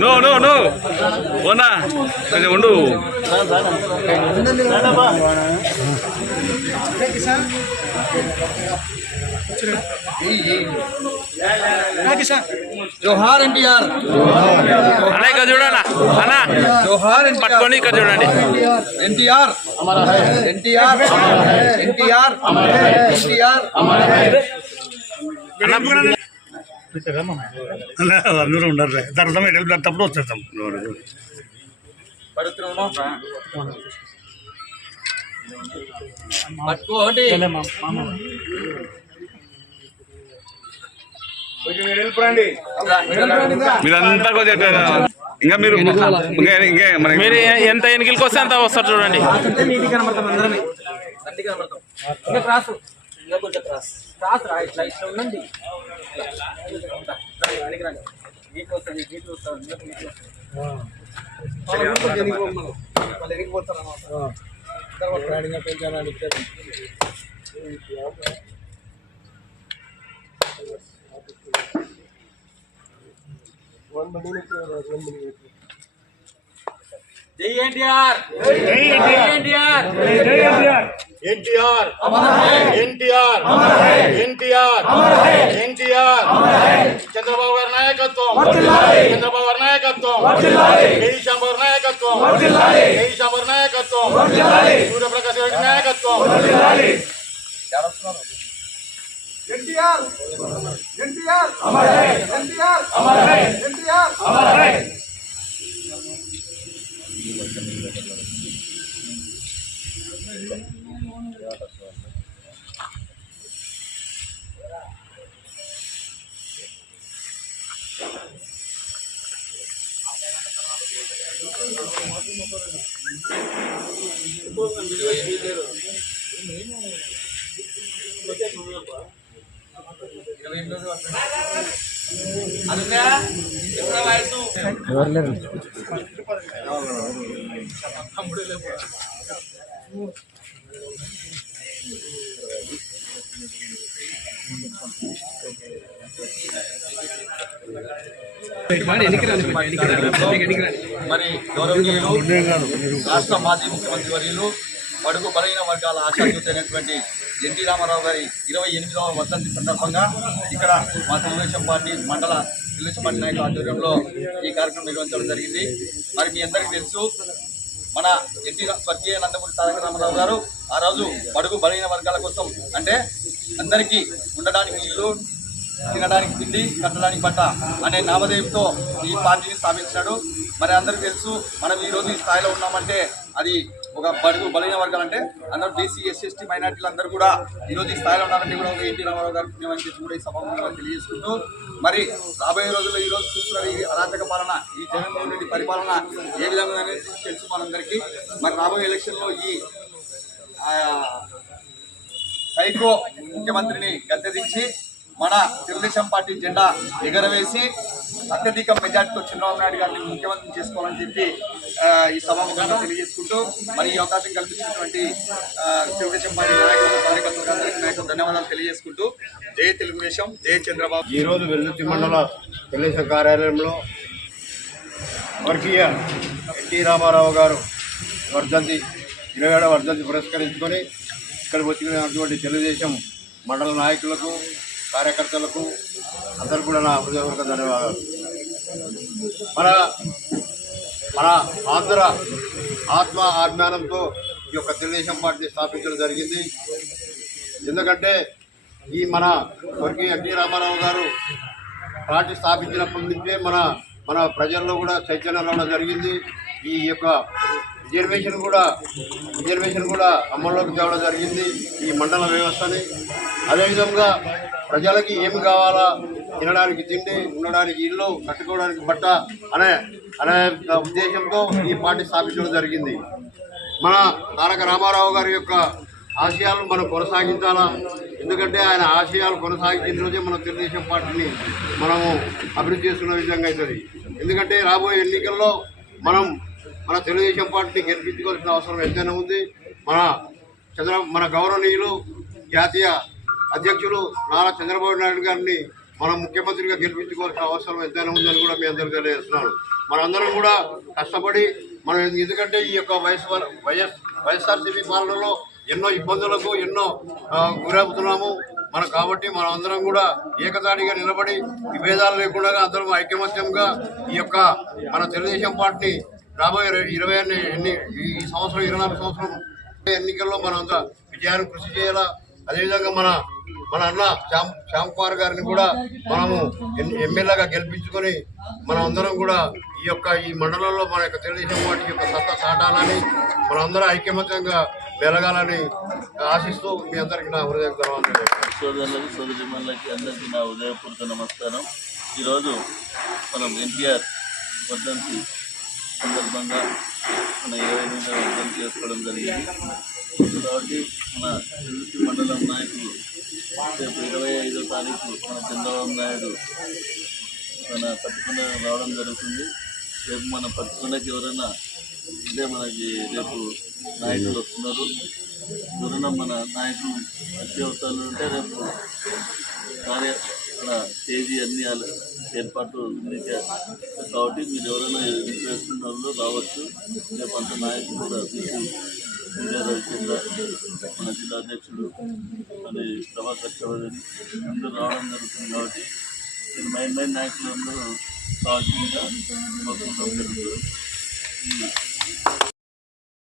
No no no ఓనా కొంచెం ఉండు. జోహార్ ఎన్టీఆర్. అన్న ఇక్కడ చూడన్నా అన్న జోహార్ పట్టుకొని ఇక్కడ చూడండి. ఎన్టీఆర్ ఎన్టీఆర్ ఎన్టీఆర్ ఎన్టీఆర్. అందరూ ఉండరు తర్వాత తప్పుడు వచ్చేస్తాం. పట్టుకోండి. మీరంతా కొంచెం ఇంకా మీరు మీరు ఎంత ఎన్నికలకి వస్తే అంత వస్తారు చూడండి. జై ఎన్టీఆర్. ఎన్టీఆర్ ఎన్టీఆర్ ఎన్టీఆర్ ఎన్టీఆర్ ఎన్టీఆర్. చంద్రబాబు గారి నాయకత్వం, చంద్రబాబు గారి నాయకత్వం, కేశంబు గారి నాయకత్వం, కేశంబు గారి నాయకత్వం, సూర్యప్రకాశ్ గారి నాయకత్వం. ఎన్టీఆర్ ఎన్టీఆర్ ఎన్టీఆర్ ఎన్టీఆర్. మరి గౌరవనీయులు రాష్ట్ర మాజీ ముఖ్యమంత్రి వర్యులు బడుగు బలహీన వర్గాల ఆశాజ్యోతైనటువంటి ఎన్టీ రామారావు గారి 28వ వర్ధంతి సందర్భంగా ఇక్కడ మా తెలుగుదేశం పార్టీ మండల తెలుగుదేశం పార్టీ నాయకుల ఆధ్వర్యంలో ఈ కార్యక్రమం నిర్వహించడం జరిగింది. మరి మీ అందరికీ తెలుసు, మన స్వర్గీయ నందమూరి తారక రామారావు గారు ఆ రోజు బడుగు బలహీన వర్గాల కోసం, అంటే అందరికీ ఉండడానికి ఇల్లు, తినడానికి తిండి, కట్టడానికి బట్ట అనే నామధేయంతో ఈ పార్టీని స్థాపించాడు. మరి అందరికీ తెలుసు, మనం ఈరోజు ఈ స్థాయిలో ఉన్నామంటే అది ఒక బడుగు బలహీన వర్గాలు అంటే అందరూ బీసీ, ఎస్సీ, ఎస్టీ మైనార్టీలు అందరూ కూడా ఈరోజు ఈ స్థాయిలో ఉన్నారంటే కూడా ఎన్టీ రామారావు గారు పుణ్యమని చెప్పి కూడా ఈ సభలో తెలియజేసుకుంటూ, మరి రాబోయే రోజుల్లో ఈరోజు చూస్తున్న ఈ అరాచక పాలన, ఈ జగన్మోహన్ రెడ్డి పరిపాలన ఏ విధంగా అనేది తెలుసు మనందరికీ. మరి రాబోయే ఎలక్షన్లో ఈ సైకో ముఖ్యమంత్రిని గద్దెదించి మన తెలుగుదేశం పార్టీ జెండా ఎగరవేసి అత్యధిక మెజార్టీతో చంద్రబాబు నాయుడు గారిని ముఖ్యమంత్రి చేసుకోవాలని చెప్పి ఈ సభాముఖంగా తెలియజేసుకుంటూ, మరి ఈ అవకాశం కల్పించినటువంటి తెలుగుదేశం పార్టీ నాయకులకు ధన్యవాదాలు తెలియజేసుకుంటూ, జై తెలుగుదేశం, జై చంద్రబాబు. ఈరోజు వెల్లుత్తి మండల తెలుగుదేశం కార్యాలయంలో వర్గీయ ఎన్టీ రామారావు గారు వర్ధంతి 27వ వర్ధంతి పురస్కరించుకొని ఇక్కడికి వచ్చినటువంటి తెలుగుదేశం మండల నాయకులకు, కార్యకర్తలకు అందరూ కూడా నా హృదయపూర్వక ధన్యవాదాలు. మన ఆంధ్ర ఆత్మ అభిమానంతో ఈ యొక్క తెలుగుదేశం పార్టీ స్థాపించడం జరిగింది. ఎందుకంటే ఈ మన స్వర్గీయ ఎన్టీ రామారావు గారు పార్టీ స్థాపించినప్పటి నుంచే మన ప్రజల్లో కూడా చైతన్యం రావడం జరిగింది. ఈ యొక్క రిజర్వేషన్ కూడా అమల్లోకి తేవడం జరిగింది ఈ మండల వ్యవస్థని. అదేవిధంగా ప్రజలకి ఏమి కావాలా, తినడానికి తిండి, ఉండడానికి ఇల్లు, కట్టుకోవడానికి బట్ట అనే ఉద్దేశంతో ఈ పార్టీ స్థాపించడం జరిగింది. మన తారక రామారావు గారి యొక్క ఆశయాలు మనం కొనసాగించాలా. ఎందుకంటే ఆయన ఆశయాలు కొనసాగించిన రోజే మన తెలుగుదేశం పార్టీని మనము అభివృద్ధి చేసుకున్న విధంగా అవుతుంది. ఎందుకంటే రాబోయే ఎన్నికల్లో మన తెలుగుదేశం పార్టీని గెలిపించుకోవాల్సిన అవసరం ఎంతైనా ఉంది. మన గౌరవనీయులు జాతీయ అధ్యక్షులు నారా చంద్రబాబు నాయుడు గారిని మనం ముఖ్యమంత్రిగా గెలిపించుకోవాల్సిన అవసరం ఎంతైనా ఉందని కూడా మీ అందరికీ తెలియజేస్తున్నాను. మనందరం కూడా కష్టపడి ఎందుకంటే ఈ యొక్క వైఎస్ఆర్సీపీ పాలనలో ఎన్నో ఇబ్బందులకు గురవుతున్నాము కాబట్టి మనం అందరం కూడా ఏకతాటిగా నిలబడి విభేదాలు లేకుండా అందరం ఐకమత్యంగా ఈ యొక్క మన తెలుగుదేశం పార్టీ రాబోయే ఈ సంవత్సరం 24 సంవత్సరం ఎన్నికల్లో మనం అంతా విజయానికి కృషి చేయాలా. అదేవిధంగా మన అన్న శ్యామ్ కుమార్ గారిని కూడా మనము ఎమ్మెల్యేగా గెలిపించుకొని మనం అందరం కూడా ఈ మండలంలో మన యొక్క తెలుగుదేశం పార్టీ యొక్క సత్తా చాటాలని మనందరం ఐకమత్యంగా వెలగాలని ఆశిస్తూ మీ అందరికీ నా హృదయపూర్వక సోదరులకు సోదరిమణులకి అందరికీ నా హృదయపూర్వక నమస్కారం. ఈరోజు మనం ఎన్టీఆర్ వర్ధంతి సందర్భంగా మన 28వ వర్ధంతి చేసుకోవడం జరిగింది. కాబట్టి మన తిరుపతి మండలం నాయకులు రేపు 25వ తారీఖు మన చంద్రబాబు నాయుడు పట్టుకుండా రావడం జరుగుతుంది. రేపు మన పట్టుకున్నకి ఎవరైనా మనకి రేపు నాయకులు వస్తున్నారు. ఎవరైనా మన నాయకులు వచ్చే అవసరాలు ఉంటే రేపు స్టేజీ అన్ని ఏర్పాట్లు ఉంది కాబట్టి మీరు ఎవరైనా ఇంట్రెస్ట్ ఉన్న వాళ్ళు రావచ్చు. రేపు అంత నాయకులు కూడా రవిచంద్ర మన జిల్లా అధ్యక్షుడు మరి ప్రభాకర్ చౌదరి అందరూ రావడం జరుగుతుంది. కాబట్టి మెయిన్ నాయకులు అందరూ కావాల్సిందిగా కోరుకోవడం జరుగుతుంది.